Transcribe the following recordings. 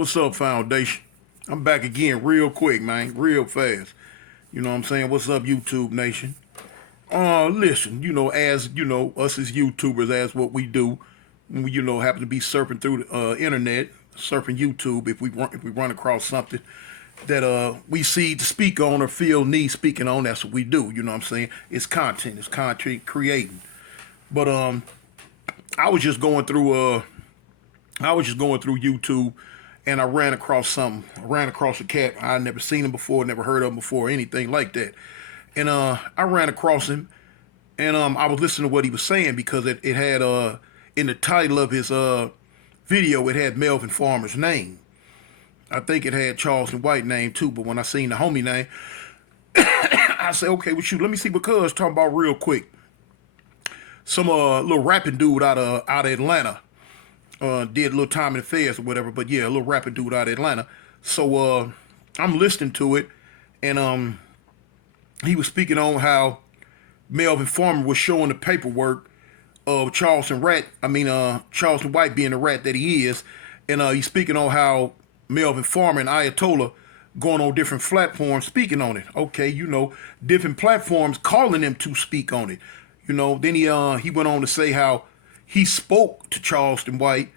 What's up, Foundation? I'm back again real quick, man, real fast. You know what I'm saying? What's up, YouTube Nation? Listen, as us as YouTubers, as what we do, we, happen to be surfing through the internet, surfing YouTube. If we run across something that we see to speak on or feel need speaking on, that's what we do. You know what I'm saying? It's content creating. But I was just going through YouTube, and I ran across something. I ran across a cat. I never seen him before, never heard of him before, anything like that. And I ran across him, and I was listening to what he was saying because it had in the title of his video, it had Melvin Farmer's name. I think it had Charleston White name too, but when I seen the homie name, I said, okay, well shoot, let me see what Cuz talking about real quick. Some little rapping dude out of Atlanta. Did a little time in the feds or whatever, but yeah, a little rapping dude out of Atlanta. So I'm listening to it, and he was speaking on how Melvin Farmer was showing the paperwork of Charleston White being the rat that he is, and he's speaking on how Melvin Farmer and Ayatollah going on different platforms speaking on it. Okay, different platforms calling him to speak on it. Then he went on to say how he spoke to Charleston White,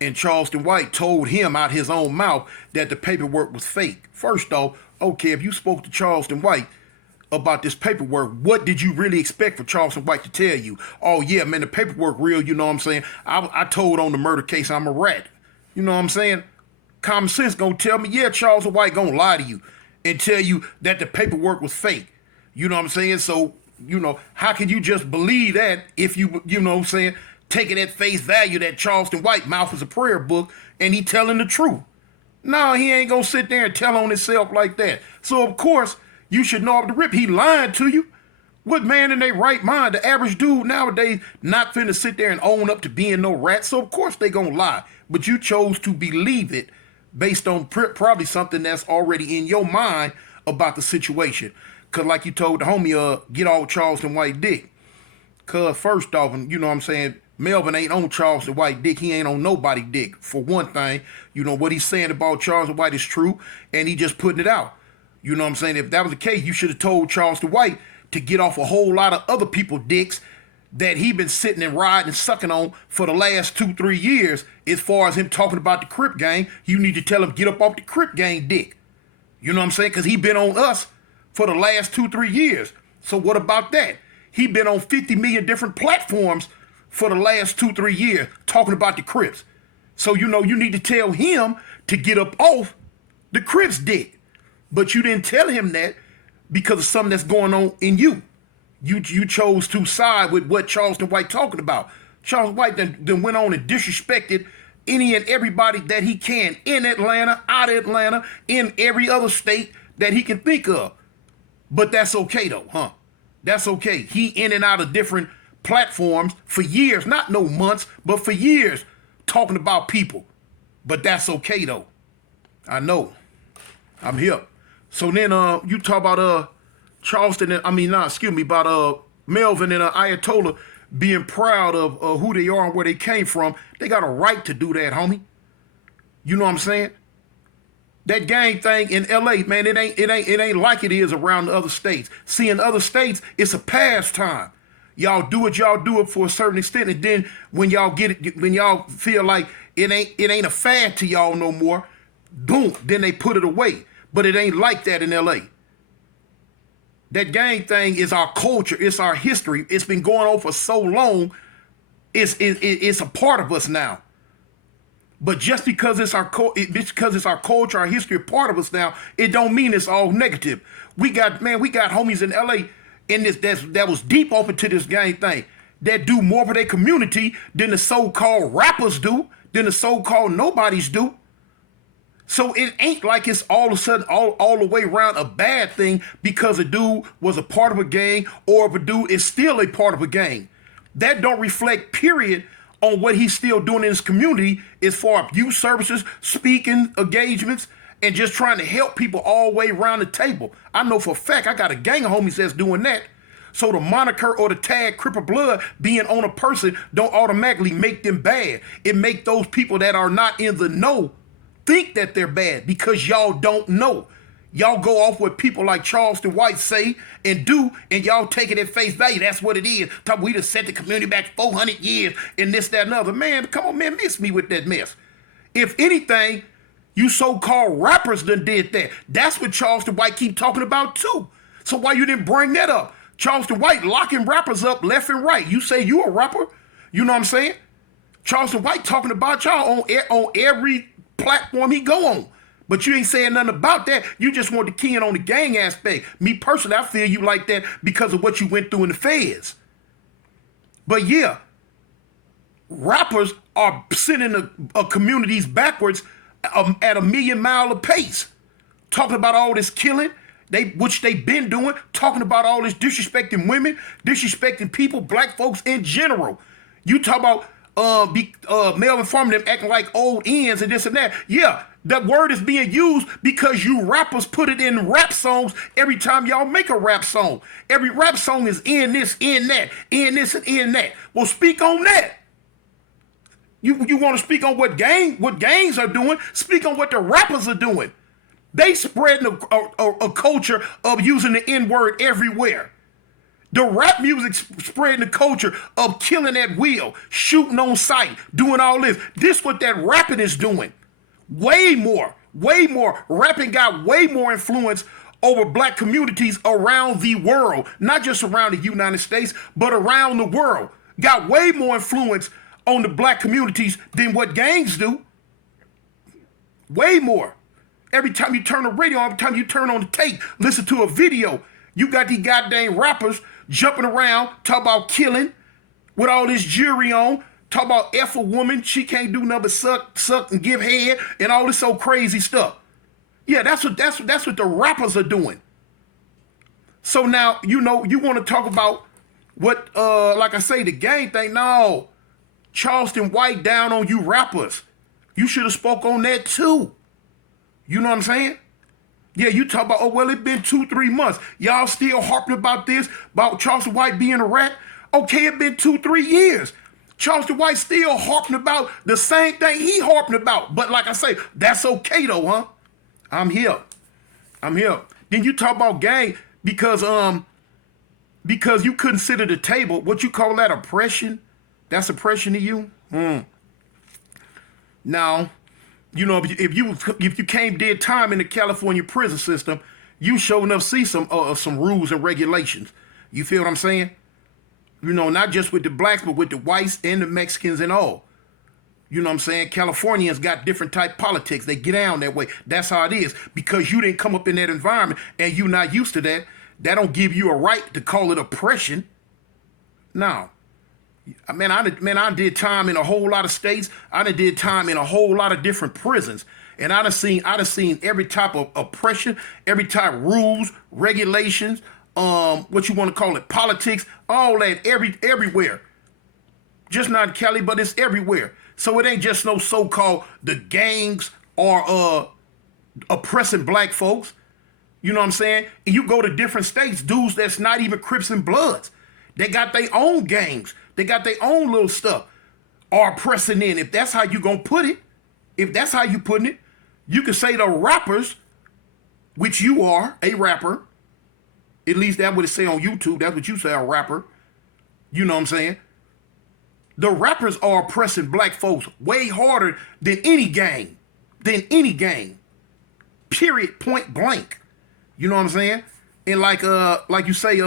and Charleston White told him out his own mouth that the paperwork was fake. First off, okay, if you spoke to Charleston White about this paperwork, what did you really expect for Charleston White to tell you? Oh, yeah, man, the paperwork real, you know what I'm saying? I told on the murder case I'm a rat. You know what I'm saying? Common sense gonna tell me, yeah, Charleston White gonna lie to you and tell you that the paperwork was fake. You know what I'm saying? So, how can you just believe that if you know what I'm saying, taking at face value that Charleston White mouth is a prayer book and he telling the truth? No, he ain't gonna sit there and tell on himself like that. So of course you should know off the rip he lying to you. What man in their right mind? The average dude nowadays not finna sit there and own up to being no rat. So of course they gonna lie. But you chose to believe it based on probably something that's already in your mind about the situation. Cause like you told the homie, get all Charleston White dick. Cause first off, you know what I'm saying, Melvin ain't on Charleston White dick. He ain't on nobody dick. For one thing, what he's saying about Charleston White is true, and he just putting it out. You know what I'm saying? If that was the case, you should have told Charleston White to get off a whole lot of other people's dicks that he been sitting and riding and sucking on for the last 2-3 years. As far as him talking about the Crip gang, you need to tell him get up off the Crip gang dick. You know what I'm saying? Because he been on us for the last 2-3 years. So what about that? He been on 50 million different platforms for the last 2-3 years talking about the Crips. So you need to tell him to get up off the Crips dick. But you didn't tell him that because of something that's going on in you. You chose to side with what Charleston White talking about. Charleston White then went on and disrespected any and everybody that he can in Atlanta, out of Atlanta, in every other state that he can think of. But that's okay though, huh? That's okay. He in and out of different platforms for years, not no months, but for years, talking about people. But that's okay though. I know. I'm here. So then you talk about Charleston about Melvin and Ayatollah being proud of who they are and where they came from. They got a right to do that, homie. You know what I'm saying? That gang thing in LA, man, it ain't like it is around the other states. See, in other states, it's a pastime. Y'all do it for a certain extent, and then when y'all get it, when y'all feel like it ain't a fad to y'all no more, boom, then they put it away. But it ain't like that in LA. That gang thing is our culture, it's our history. It's been going on for so long, it's a part of us now. But just because it's our culture, our history, a part of us now, it don't mean it's all negative. We got homies in LA in this that was deep open to this gang thing that do more for their community than the so-called rappers do, than the so-called nobodies do. So it ain't like it's all of a sudden all the way around a bad thing because a dude was a part of a gang or if a dude is still a part of a gang. That don't reflect, period, on what he's still doing in his community as far as youth services, speaking engagements, and just trying to help people all the way around the table. I know for a fact I got a gang of homies that's doing that. So the moniker or the tag Crip of Blood being on a person don't automatically make them bad. It make those people that are not in the know think that they're bad because y'all don't know. Y'all go off what people like Charleston White say and do, and y'all take it at face value. That's what it is. Talk, we just set the community back 400 years and this, that, and other. Man, come on, man, miss me with that mess. If anything, you so-called rappers done did that. That's what Charleston White keep talking about too. So why you didn't bring that up? Charleston White locking rappers up left and right. You say you a rapper, you know what I'm saying? Charleston White talking about y'all on every platform he go on. But you ain't saying nothing about that. You just want to key in on the gang aspect. Me personally, I feel you like that because of what you went through in the feds. But yeah, rappers are sending a communities backwards at a million mile a pace. Talking about all this killing, which they've been doing, talking about all this disrespecting women, disrespecting people, black folks in general. You talk about Melvin Farmer them acting like old ends and this and that. Yeah, that word is being used because you rappers put it in rap songs every time y'all make a rap song. Every rap song is in this, in that, in this, and in that. Well, speak on that. You want to speak on what gangs are doing? Speak on what the rappers are doing. They spreading a culture of using the N-word everywhere. The rap music spreading the culture of killing at will, shooting on sight, doing all this. This what that rapping is doing. Way more. Rapping got way more influence over black communities around the world. Not just around the United States, but around the world. Got way more influence on the black communities than what gangs do. Way more. Every time you turn the radio on, every time you turn on the tape, listen to a video, you got these goddamn rappers jumping around, talk about killing with all this jewelry on, talk about F a woman, she can't do nothing but suck and give head and all this so crazy stuff. Yeah, that's what the rappers are doing. So now, you know, you want to talk about what, like I say, the gang thing. No, Charleston White down on you rappers. You should have spoke on that too. You know what I'm saying? Yeah, you talk about, oh, well, it's been 2-3 months. Y'all still harping about this, about Charleston White being a rat? Okay, it's been 2-3 years. Charleston White still harping about the same thing he harping about. But like I say, that's okay though, huh? I'm here. Then you talk about gang because you couldn't sit at the table. What you call that, oppression? That's oppression to you? Now, you know, if you came dead time in the California prison system, you sure enough see some rules and regulations. You feel what I'm saying? You know, not just with the blacks, but with the whites and the Mexicans and all. You know what I'm saying? Californians got different type politics. They get down that way. That's how it is. Because you didn't come up in that environment and you're not used to that, that don't give you a right to call it oppression. No. I did time in a whole lot of states. I done did time in a whole lot of different prisons. And I done seen every type of oppression, every type of rules, regulations, what you want to call it, politics, all that, everywhere. Just not in Cali, but it's everywhere. So it ain't just no so-called the gangs are oppressing black folks. You know what I'm saying? And you go to different states, dudes that's not even Crips and Bloods. They got their own gangs. They got their own little stuff are pressing in. If that's how you gonna put it, if that's how you putting it, you can say the rappers, which you are a rapper. At least that's what it say on YouTube. That's what you say, a rapper. You know what I'm saying? The rappers are oppressing black folks way harder than any gang. Period, point blank. You know what I'm saying? And like you say,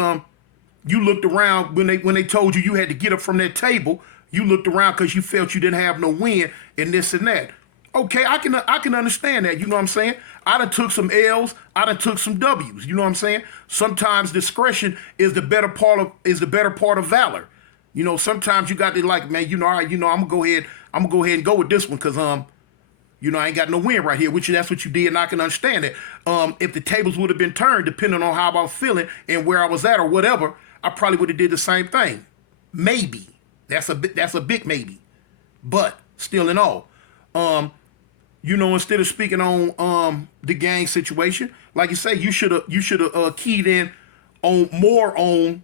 you looked around when they told you had to get up from that table. You looked around because you felt you didn't have no win and this and that. Okay, I can understand that. You know what I'm saying? I done took some L's. I done took some W's. You know what I'm saying? Sometimes discretion is the better part of valor. You know, sometimes you got to like, man, you know, all right, you know, I'm gonna go ahead and go with this one because you know, I ain't got no win right here, which that's what you did, and I can understand it. If the tables would have been turned, depending on how I was feeling and where I was at or whatever, I probably would have did the same thing. Maybe. That's a big maybe. But still in all, you know, instead of speaking on the gang situation, like you say, you should have keyed in on more on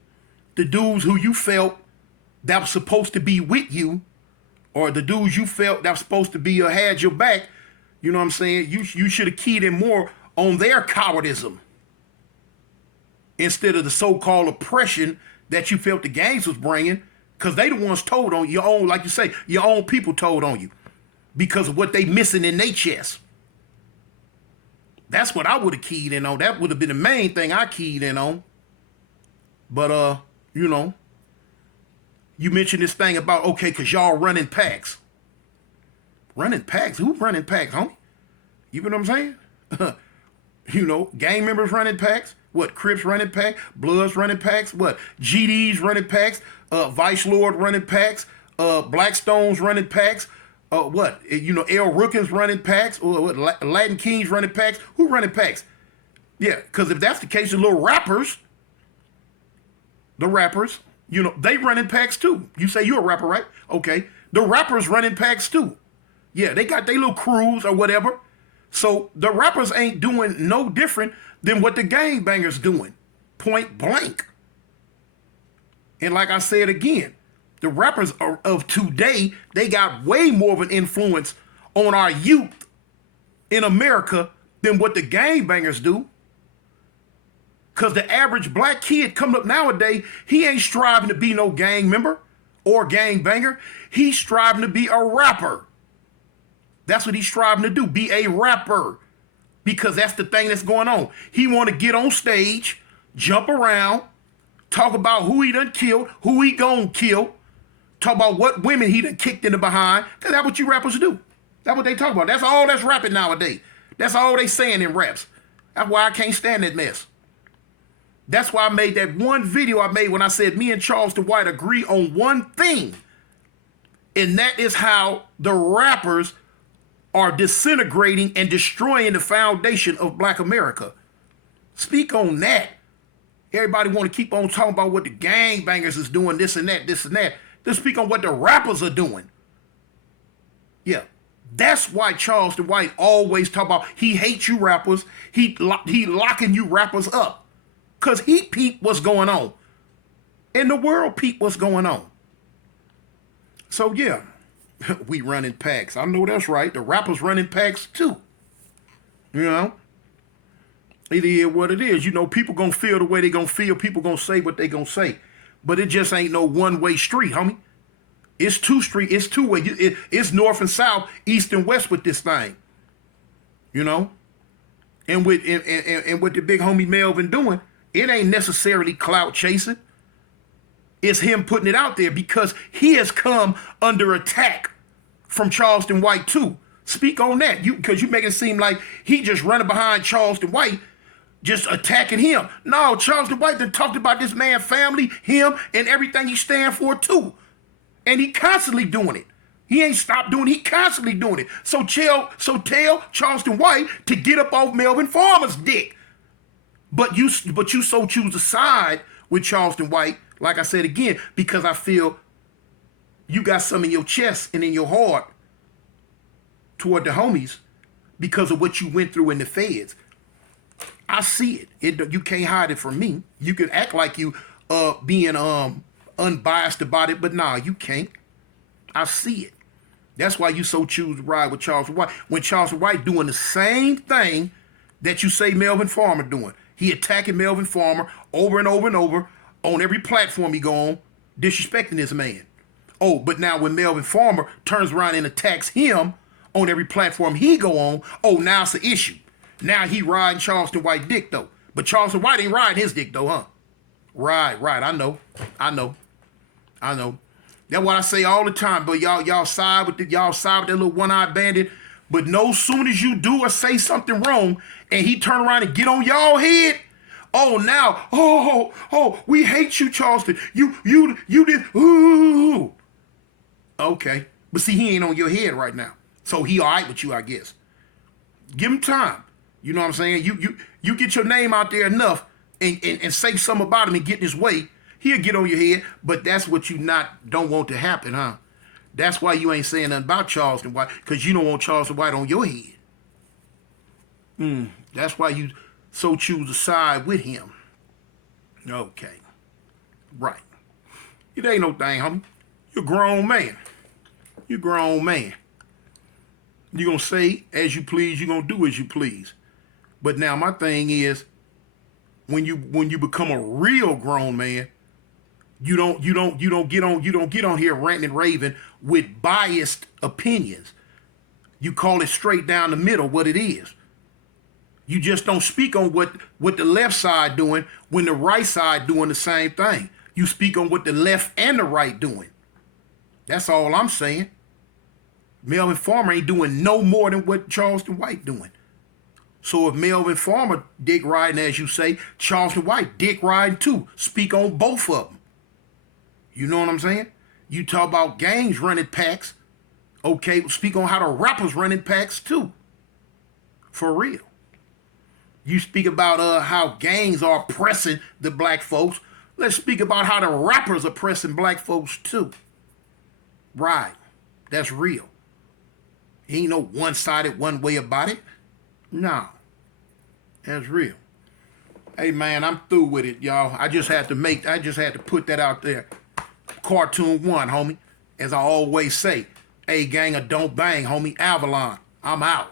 the dudes who you felt that was supposed to be with you, or the dudes you felt that was supposed to be had your back. You know what I'm saying? You should have keyed in more on their cowardism instead of the so-called oppression that you felt the gangs was bringing, because they the ones told on your own, like you say, your own people told on you because of what they missing in their chest. That's what I would have keyed in on. That would have been the main thing I keyed in on. But, you know, you mentioned this thing about, okay, because y'all running packs. Running packs? Who running packs, homie? You know what I'm saying? You know, gang members running packs. What, Crips running packs? Bloods running packs? What, GDs running packs? Vice Lord running packs? Blackstones running packs? What, you know, L. Rookins running packs? Or what, Latin Kings running packs? Who running packs? Yeah, because if that's the case, the little rappers, you know, they running packs too. You say you're a rapper, right? Okay. The rappers running packs too. Yeah, they got their little crews or whatever. So the rappers ain't doing no different than what the gangbangers doing. Point blank. And like I said again, the rappers of today, they got way more of an influence on our youth in America than what the gangbangers do. Because the average black kid coming up nowadays, he ain't striving to be no gang member or gangbanger. He's striving to be a rapper. That's what he's striving to do, be a rapper. Because that's the thing that's going on. He want to get on stage, jump around, talk about who he done killed, who he gonna kill, talk about what women he done kicked in the behind. Because that's what you rappers do. That's what they talk about. That's all that's rapping nowadays. That's all they saying in raps. That's why I can't stand that mess. That's why I made that one video I made when I said me and Charleston White agree on one thing. And that is how the rappers are disintegrating and destroying the foundation of Black America. Speak on that. Everybody want to keep on talking about what the gangbangers is doing, this and that, this and that. Let's speak on what the rappers are doing. Yeah. That's why Charleston White always talk about he hates you rappers. He locking you rappers up. Because he peeped what's going on. And the world peeped what's going on. So yeah, we running packs. I know that's right. The rappers running packs too. You know? It is what it is. You know, people gonna feel the way they gonna feel. People gonna say what they gonna say. But it just ain't no one-way street, homie. It's it's two-way. It's north and south, east and west with this thing. You know? And with what the big homie Melvin doing, it ain't necessarily clout chasing. It's him putting it out there because he has come under attack from Charleston White too. Speak on that. Because you make it seem like he just running behind Charleston White, just attacking him. No, Charleston White done talked about this man's family, him, and everything he stand for too. And he constantly doing it. He ain't stopped doing it. He constantly doing it. So tell Charleston White to get up off Melvin Farmer's dick. But you so choose to side with Charleston White, like I said again, because I feel you got some in your chest and in your heart toward the homies because of what you went through in the feds. I see it. You can't hide it from me. You can act like you being unbiased about it, but nah, you can't. I see it. That's why you so choose to ride with Charleston White. When Charleston White doing the same thing that you say Melvin Farmer doing. He attacking Melvin Farmer over and over and over on every platform he go on, disrespecting this man. Oh, but now when Melvin Farmer turns around and attacks him on every platform he go on, oh, now it's an issue. Now he riding Charleston White dick, though. But Charleston White ain't riding his dick, though, huh? Right. I know. That's what I say all the time, but y'all side with that little one-eyed bandit. But no soon as you do or say something wrong and he turn around and get on y'all head, oh now, we hate you, Charleston. You did, ooh. Okay. But see, he ain't on your head right now. So he all right with you, I guess. Give him time. You know what I'm saying? You get your name out there enough and say something about him and get this way, he'll get on your head. But that's what you don't want to happen, huh? That's why you ain't saying nothing about Charleston White, because you don't want Charleston White on your head. That's why you so choose to side with him. Okay. Right. It ain't no thing, homie. You're a grown man. You're gonna say as you please, you're gonna do as you please. But now my thing is when you become a real grown man, you don't get on here ranting and raving with biased opinions. You call it straight down the middle what it is. You just don't speak on what the left side doing when the right side doing the same thing. You speak on what the left and the right doing. That's all I'm saying. Melvin Farmer ain't doing no more than what Charleston White doing. So if Melvin Farmer dick riding, as you say, Charleston White dick riding too. Speak on both of them. You know what I'm saying? You talk about gangs running packs. Okay, speak on how the rappers running packs too. For real. You speak about how gangs are oppressing the black folks. Let's speak about how the rappers are oppressing black folks too. Right. That's real. Ain't no one-sided one way about it. No. That's real. Hey man, I'm through with it, y'all. I just had to put that out there. Cartoon 1, homie. As I always say, hey ganger, don't bang, homie. Avalon. I'm out.